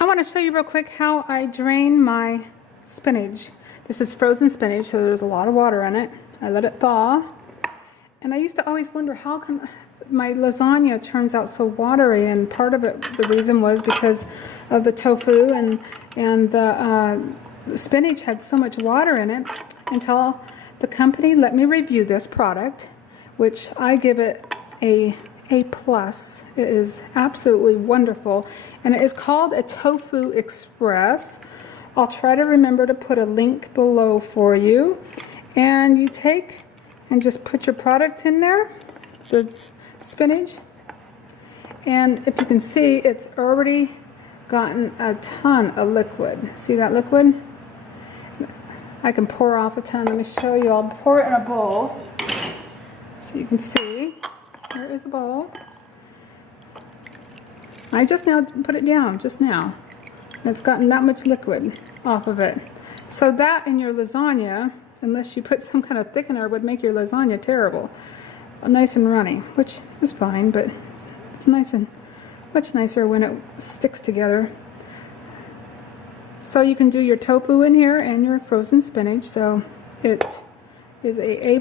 I want to show you real quick how I drain my spinach. This is frozen spinach, so there's a lot of water in it. I let it thaw. And I used to always wonder how come my lasagna turns out so watery, and part of it, the reason was because of the tofu and the spinach had so much water in it, until the company let me review this product, which I give it A+. It is absolutely wonderful, and it is called a Tofu Express. I'll try to remember to put a link below for you. And you take and just put your product in there, the spinach, and if you can see, it's already gotten a ton of liquid. See that liquid? I can pour off a ton. Let me show you. I'll pour it in a bowl so you can see. There is a bowl. I just now put it down, just now. It's gotten that much liquid off of it. So that in your lasagna, unless you put some kind of thickener, would make your lasagna terrible. Nice and runny, which is fine, but it's nice and much nicer when it sticks together. So you can do your tofu in here and your frozen spinach, so it is a A+.